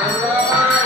Allah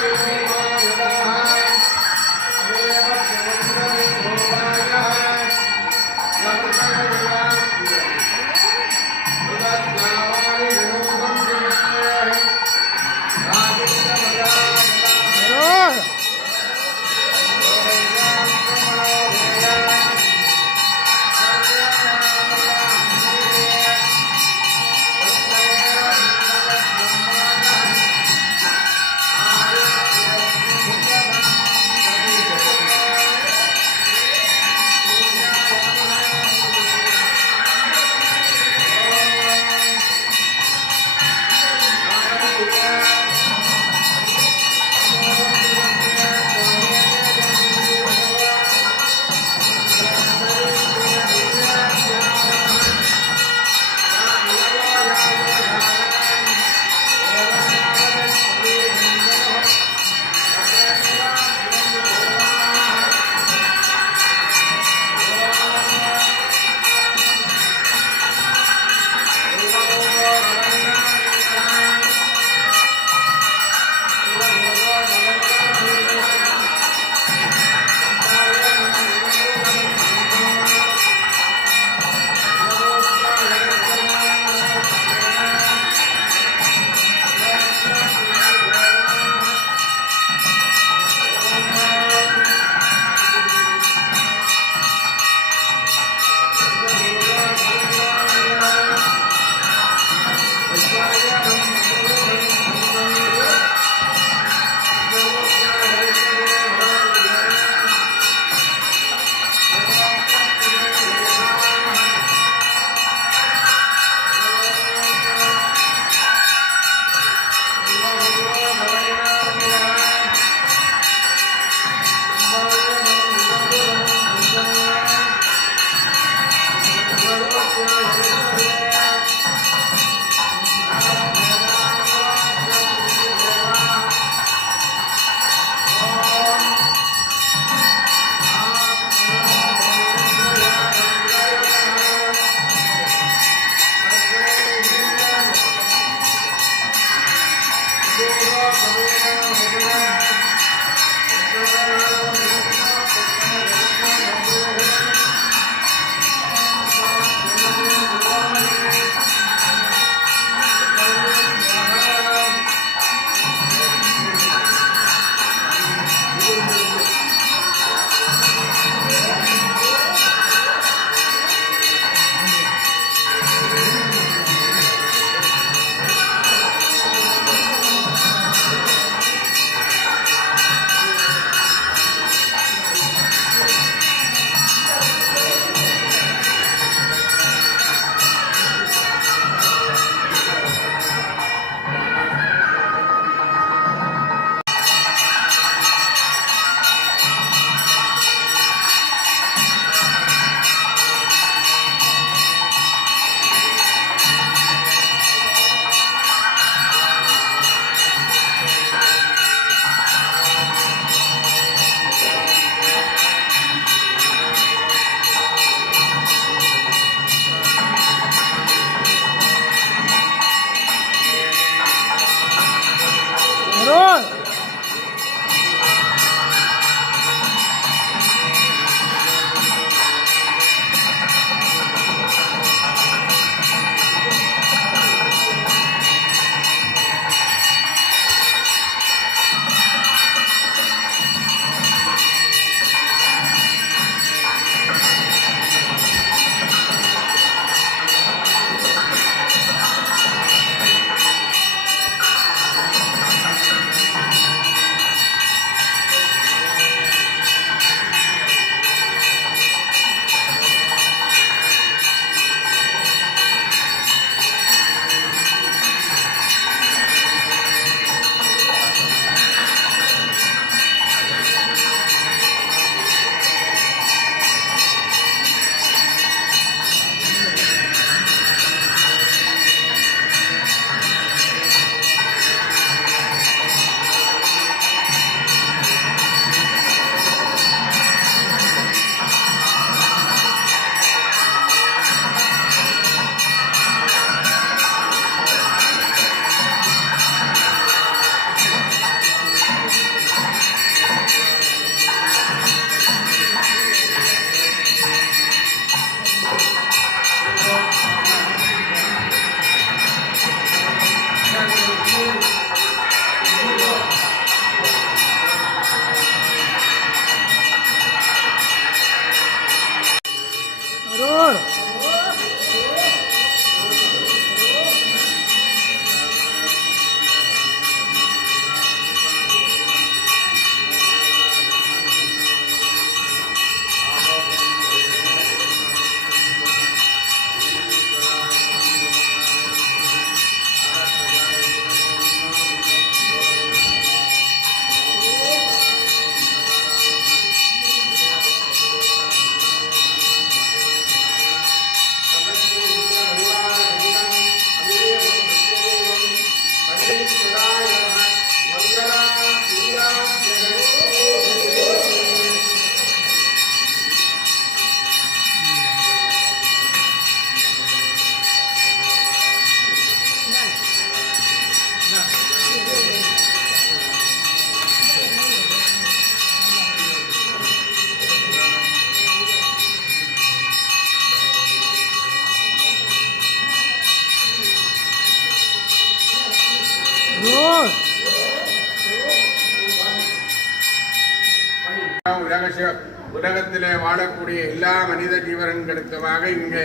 உலகத்திலே வாழக்கூடிய எல்லா மனித ஜீவன்களுக்குமாக இங்கே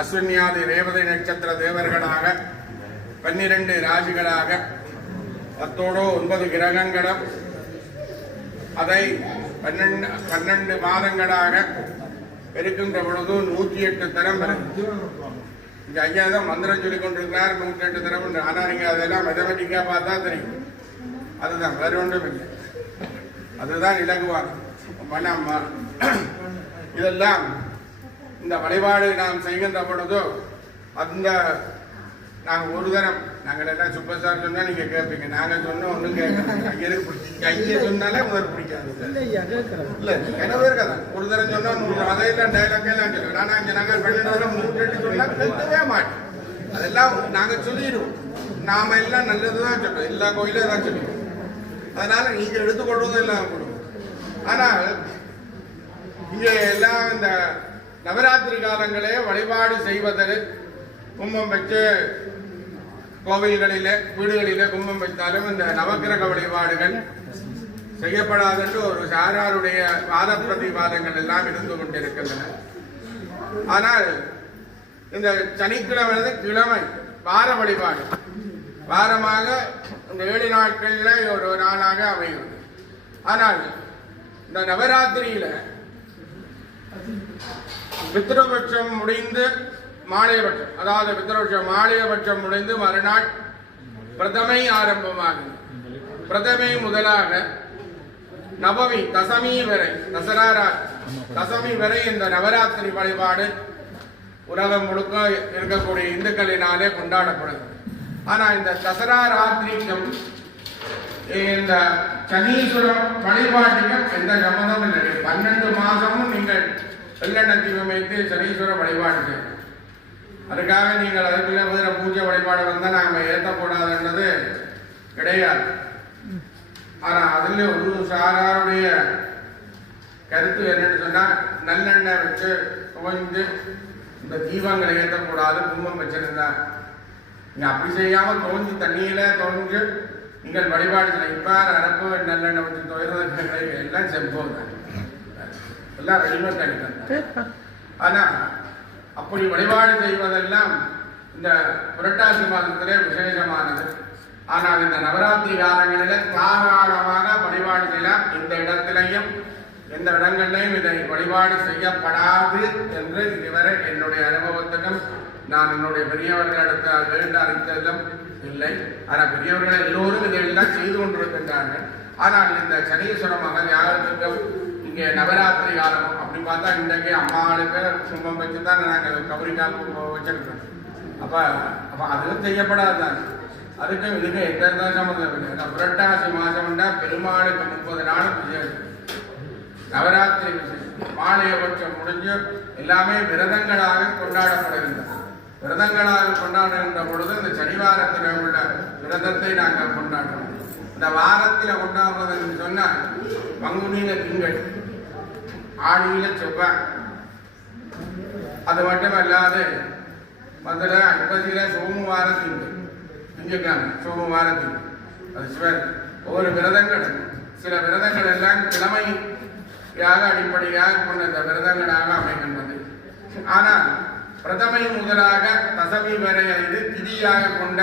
அஸ்வின்யாதி ரேவதி நட்சத்திர தேவர்களாக 12 ராசிகளாக 10 கிரகங்களும் அதை 12 மாதங்களாக இருக்கின்ற பொழுது 108 தரம் இங்க ஐயா தான் மந்திரம் சொல்லிக் கொண்டிருக்கிறார். 108 தரம். ஆனால் நீங்க அதெல்லாம் மெதமெட்டிக்கா பார்த்தா தெரியும். அதுதான் வேற ஒன்றும் இல்லை. அதுதான் இலகுவாக மனம். இதெல்லாம் இந்த வழிபாடு நாம் செய்கின்ற பொழுதோ அந்த நாங்கள் ஒரு தரம் நாங்கள் எல்லாம் சூப்பர் ஸ்டார் சொன்னால் நீங்கள் கேட்பீங்க. நாங்கள் சொன்னோம் ஒன்றும் கேட்கணும். ஐயருக்கு பிடிச்சி ஐயா சொன்னாலே முதல் பிடிக்காது. இல்லை என்ன இருக்காதான் ஒரு தரம் சொன்னால் அதையெல்லாம் டைலாக் எல்லாம் சொல்லுவோம். ஆனால் இங்கே நாங்கள் 12 தரம் 108 சொன்னால் கேட்கவே மாட்டோம். அதெல்லாம் நாங்கள் சொல்லிடுவோம். நாம எல்லாம் நல்லது தான் சொல்லுவோம். எல்லா கோயிலும் தான் சொல்லுவோம். அதனால நீங்கள் எடுத்துக்கொள்வதும் எல்லாம் கொடுக்கும். ஆனால் இங்கே எல்லாம் இந்த நவராத்திரி காலங்களே வழிபாடு செய்வதற்கு கும்பம் வச்சு கோவில்களிலே வீடுகளிலே கும்பம் வைத்தாலும் இந்த நவக்கிரக வழிபாடுகள் செய்யப்படாதென்று ஒரு சாராருடைய வாத பிரதிவாதங்கள் எல்லாம் இருந்து கொண்டிருக்கின்றன. ஆனால் இந்த சனிக்கிழமை கிழமை வார வழிபாடு வாரமாக இந்த 7 நாட்களில் ஒரு நாளாக அமைகிறது. ஆனால் இந்த நவராத்திரியில பித்ருபட்சம் முடிந்து மாலையபட்சம், அதாவது பித்ருபட்சம் மாலையபட்சம் முடிந்து மறுநாள் பிரதமை ஆரம்பமாகும். பிரதமை முதலாக நவமி தசமி வரை தசமி வரை இந்த நவராத்திரி வழிபாடு உலகம் முழுக்க இருக்கக்கூடிய இந்துக்களினாலே கொண்டாடப்படுகிறது. ஆனா இந்த தசரா ராத்திரிக்கும் இந்த சனீஸ்வரம் வழிபாட்டுக்கும் எந்த சம்மதமும் இல்லை. 12 மாதமும் நீங்கள் வெள்ளெண்ணெய் தீபம் வைத்து சனீஸ்வர வழிபாடு செய்யணும். அதுக்காக நீங்கள் அதுக்குள்ளே வேற பூஜை வழிபாடு வந்தால் நாங்கள் ஏற்றக்கூடாதுன்றது கிடையாது. ஆனால் அதில் ஒரு சாராருடைய கருத்து என்னன்னு சொன்னால் நல்லெண்ணெய் வச்சு துவந்து இந்த தீபங்களை ஏற்றக்கூடாது, கும்பம் வச்சிருந்தா நீங்கள் அப்படி செய்யாமல் துவஞ்சி தண்ணியில் துவஞ்சு நீங்கள் வழிபாடு செய்ய. இப்போ அரப்பு நல்லெண்ணெய் வச்சு துவைறது எல்லாம் செம்போது எல்லாம் ரெடிமேட் கிடைக்கும். ஆனால் அப்படி வழிபாடு செய்வதெல்லாம் இந்த புரட்டாசி மாதத்திலே விசேஷமானது. ஆனால் இந்த நவராத்திரி காலங்களில் தாராளமாக வழிபாடு செய்யலாம். இந்த இடத்திலையும் எந்த இடங்களிலையும் இதை வழிபாடு செய்யப்படாது என்று இதுவரை என்னுடைய அனுபவத்துக்கும் நான் என்னுடைய பெரியவர்களிடத்தை வேண்ட அறிந்ததும் இல்லை. ஆனால் பெரியவர்கள் எல்லோரும் இதையெல்லாம் செய்து கொண்டிருக்கின்றார்கள். ஆனால் இந்த சனீஸ்வர மகன் யாருக்கும் இங்கே நவராத்திரி காலம் அப்படி பார்த்தா இன்றைக்கு அம்மாளுக்கு கும்பம் வச்சு தான் நாங்கள் கபரிக்காப்பு வச்சிருக்கோம். அப்போ அதுவும் செய்யப்படாதுதான். அதுக்கும் இதுக்கு எந்த சம்மந்தம் இல்லை. புரட்டாசி மாதம்னா பெருமாளுக்கு 30 நாள் விசேஷம், நவராத்திரி விசேஷம். மாலையபட்சம் முடிஞ்சு எல்லாமே விரதங்களாக கொண்டாடப்படுகின்றன. விரதங்களாக கொண்டாடுகின்ற பொழுது இந்த சனிவாரத்தில் உள்ள விரதத்தை நாங்கள் கொண்டாடுறோம். இந்த வாரத்தில் கொண்டாடுறதுன்னு சொன்னால் பங்குனியில திங்கள், ஆடியில செவ்வாய், அது மட்டுமல்லாது மதுரை 50 சோமவார திங்கள், திங்கக்கிழமை சோமவார திங்கள். அது சிவர் ஒவ்வொரு விரதங்கள், சில விரதங்கள் எல்லாம் கிழமையாக அடிப்படையாக கொண்ட இந்த விரதங்களாக அமைகின்றது. ஆனால் பிரதமை முதலாக தசமி வரை இது திதியாக கொண்ட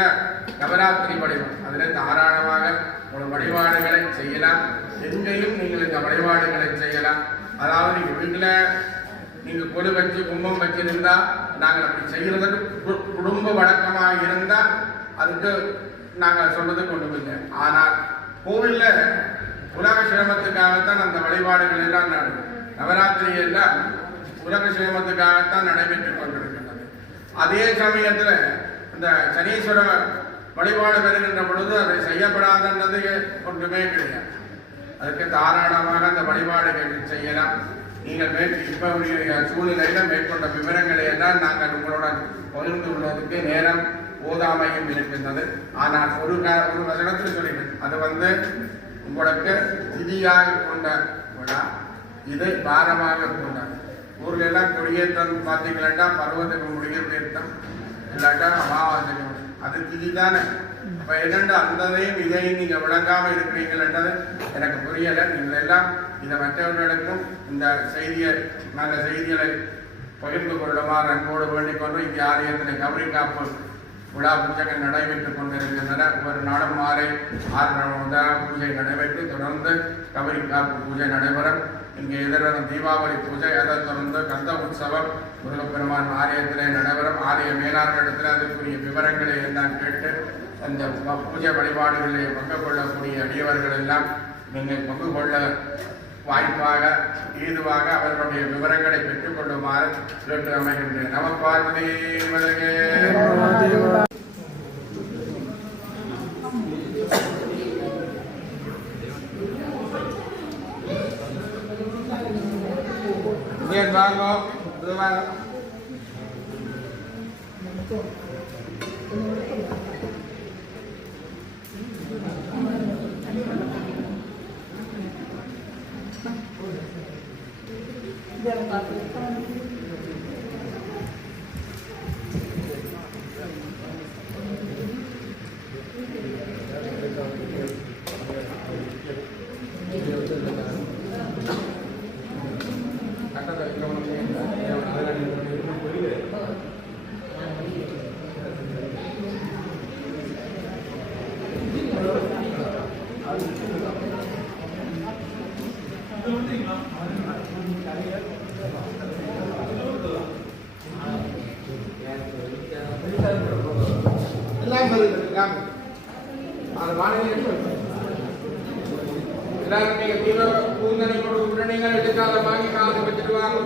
நவராத்திரி வழிபாடு. அதில் தாராளமாக ஒரு வழிபாடுகளை செய்யலாம். எங்கேயும் நீங்கள் இந்த வழிபாடுகளை செய்யலாம். அதாவது நீங்கள் வீட்டில் நீங்கள் கொலு வச்சு கும்பம் வச்சிருந்தா நாங்கள் அப்படி செய்கிறதுக்கு குடும்ப வழக்கமாக இருந்தால் அதுக்கு நாங்கள் சொல்றது கொண்டு இல்லை. ஆனால் கோவிலில் உலக சிரமத்துக்காகத்தான் அந்த வழிபாடுகள் எல்லாம் நவராத்திரி எல்லாம் உலக சிரமத்துக்காகத்தான் நடைபெற்றுக் கொண்டிருக்கின்றது. அதே சமயத்தில் இந்த சனீஸ்வர வழிபாடு பெறுகின்ற பொழுது அதை செய்யப்படாதது ஒன்றுமே கிடையாது. அதுக்கு தாராளமாக அந்த வழிபாடுகள் செய்யலாம். நீங்கள் இப்போ சூழ்நிலையில் மேற்கொண்ட விவரங்களை எல்லாம் நாங்கள் உங்களுடன் பகிர்ந்து கொள்வதற்கு நேரம் போதாமையும் இருக்கின்றது. ஆனால் ஒரு வசனத்தில் சொல்லிடுறேன், அது உங்களுக்கு திதியாக கொண்ட விழா, இது வாரமாக கொண்டாது. ஊர்ல எல்லாம் கொடியேற்றம் பார்த்தீங்கன்னா பருவத்துக்கு முடிய தீர்த்தம் இல்லாட்டா அமாவாசை, அது திதி தானே. அப்ப என்னென்ன அந்ததையும் இதையும் நீங்க விளங்காம இருக்கிறீங்கன்றது எனக்கு புரியலை. நீங்கள் எல்லாம் இதை மற்றவர்களுக்கும் இந்த செய்தியை நல்ல செய்திகளை பகிர்ந்து கொள்ளுமாறு அன்போடு வேண்டிக் கொண்டு இந்த ஆலயத்தில் கபரி காப்பு விழா பூஜைகள் நடைபெற்றுக் கொண்டிருக்கின்றன. ஒரு நாளும் மாலை 6 பூஜை நடைபெற்று தொடர்ந்து கபரி காப்பு பூஜை நடைபெறும். இங்கே எதிர்வரும் தீபாவளி பூஜை, அதைத் தொடர்ந்து கந்த உற்சவம் முருகப்பெருமான் ஆலயத்திலே நடைபெறும். ஆலய மேலாளர்களிடத்தில் அதற்குரிய விவரங்களை எல்லாம் கேட்டு அந்த பூஜை வழிபாடுகளில் பங்கு கொள்ளக்கூடிய அடியவர்கள் எல்லாம் நீங்கள் பங்கு கொள்ள வாய்ப்பாக ஏதுவாக அவர்களுடைய விவரங்களை பெற்றுக் கொள்ளுமாறு கேட்டு அமைகின்றேன். நம பார்வதி வதகே. வாங்க எல்லாரும் நீங்க தீவிர பூந்தனை கொண்டு உடனீங்கள் எடுக்காத வாங்கி காலத்தை வச்சுட்டு வாங்க.